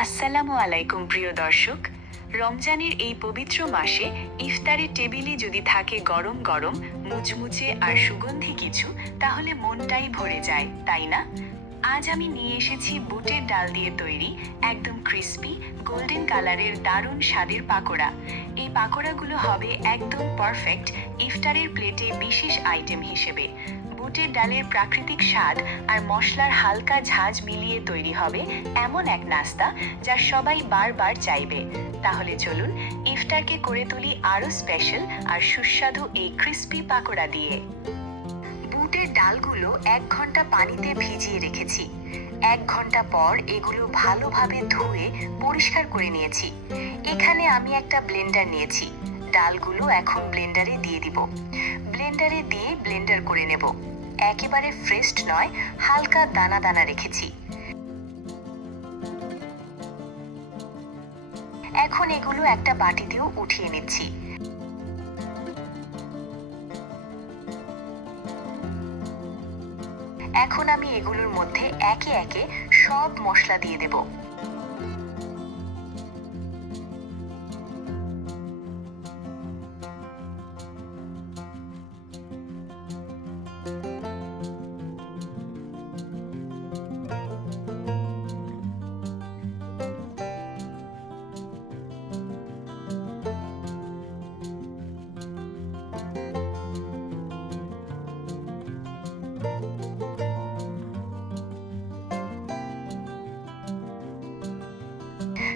আসসালামু আলাইকুম, প্রিয় দর্শক। রমজানের এই পবিত্র মাসে ইফতারের টেবিলে যদি থাকে গরম গরম, মুচমুচে আর সুগন্ধি কিছু, তাহলে মনটাই ভরে যায়, তাই না? আজ আমি নিয়ে এসেছি বুটের ডাল দিয়ে তৈরি একদম ক্রিস্পি গোল্ডেন কালারের দারুণ স্বাদের পাকোড়া। এই পাকোড়াগুলো হবে একদম পারফেক্ট ইফতারের প্লেটে বিশেষ আইটেম হিসেবে। বুটের ডালের প্রাকৃতিক স্বাদ আর মশলার হালকা ঝাঁজ মিলিয়ে তৈরি হবে এমন এক নাস্তা যা সবাই বারবার চাইবে। তাহলে চলুন ইফতারকে করে তুলি আরও স্পেশাল আর সুস্বাদু এই ক্রিস্পি পাকোড়া দিয়ে। বুটের ডালগুলো এক ঘণ্টা পানিতে ভিজিয়ে রেখেছি। এক ঘণ্টা পর এগুলো ভালোভাবে ধুয়ে পরিষ্কার করে নিয়েছি। এখানে আমি একটা ব্লেন্ডার নিয়েছি। ডালগুলো এখন ব্লেন্ডারে দিয়ে দিব। ব্লেন্ডারে দিয়ে ব্লেন্ডার করে নেব। একেবারে ফ্রেশড নয়, হালকা দানা দানা রেখেছি। এখন এগুলো একটা বাটিতেও উঠিয়ে নিচ্ছি। এখন আমি এগুলোর মধ্যে একে একে সব মশলা দিয়ে দেব।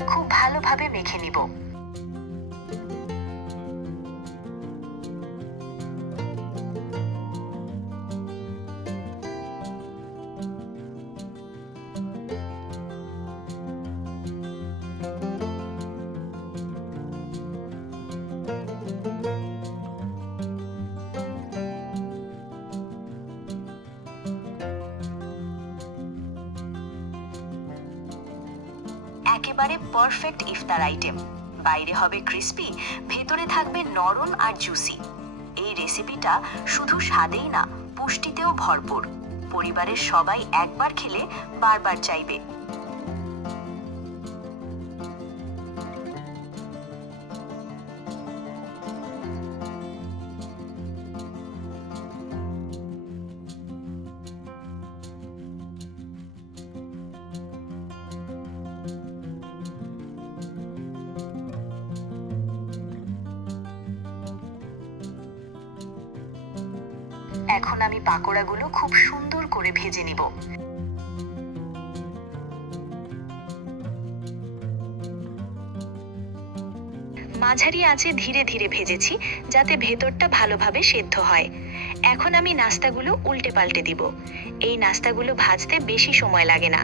খুব ভালোভাবে মেখে নিব। একেবারে পারফেক্ট ইফতার আইটেম বাইরে হবে ক্রিস্পি ভেতরে থাকবে নরম আর জুসি এই রেসিপিটা শুধু স্বাদেই না, পুষ্টিতেও ভরপুর। পরিবারের সবাই একবার খেলে বারবার চাইবে। এখন আমি পাকোড়াগুলো খুব সুন্দর করে ভেজে নিব। মাঝারি আঁচে ধীরে ধীরে ভেজেছি যাতে ভেতরটা ভালোভাবে সেদ্ধ হয়। এখন আমি নাস্তাগুলো উল্টে পাল্টে দিব। এই নাস্তাগুলো ভাজতে বেশি সময় লাগে না।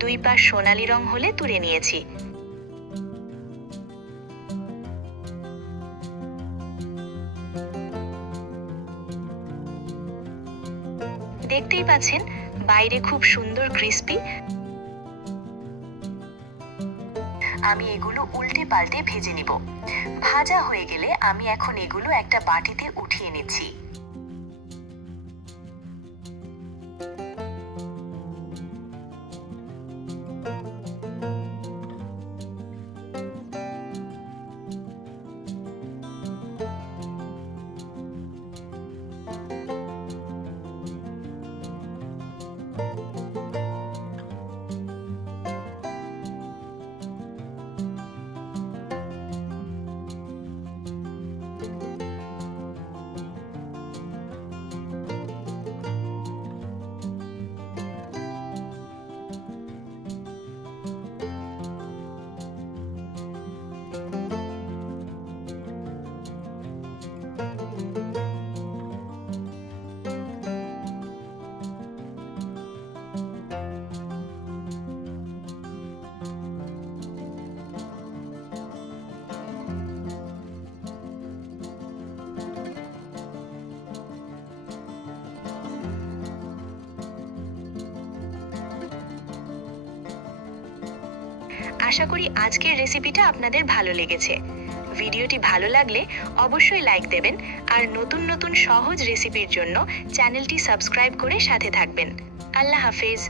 দুই পাশ সোনালি রং হলে তুলে নিয়েছি। দেখতেই পাচ্ছেন, বাইরে খুব সুন্দর ক্রিস্পি আমি এগুলো উল্টে পাল্টে ভেজে নিব। ভাজা হয়ে গেলে আমি এখন এগুলো একটা বাটিতে উঠিয়ে নিচ্ছি। আশা করি আজকের রেসিপিটা আপনাদের ভালো লেগেছে। ভিডিওটি ভালো লাগলে অবশ্যই লাইক দেবেন আর নতুন নতুন সহজ রেসিপির জন্য চ্যানেলটি সাবস্ক্রাইব করে সাথে থাকবেন। আল্লাহ হাফেজ।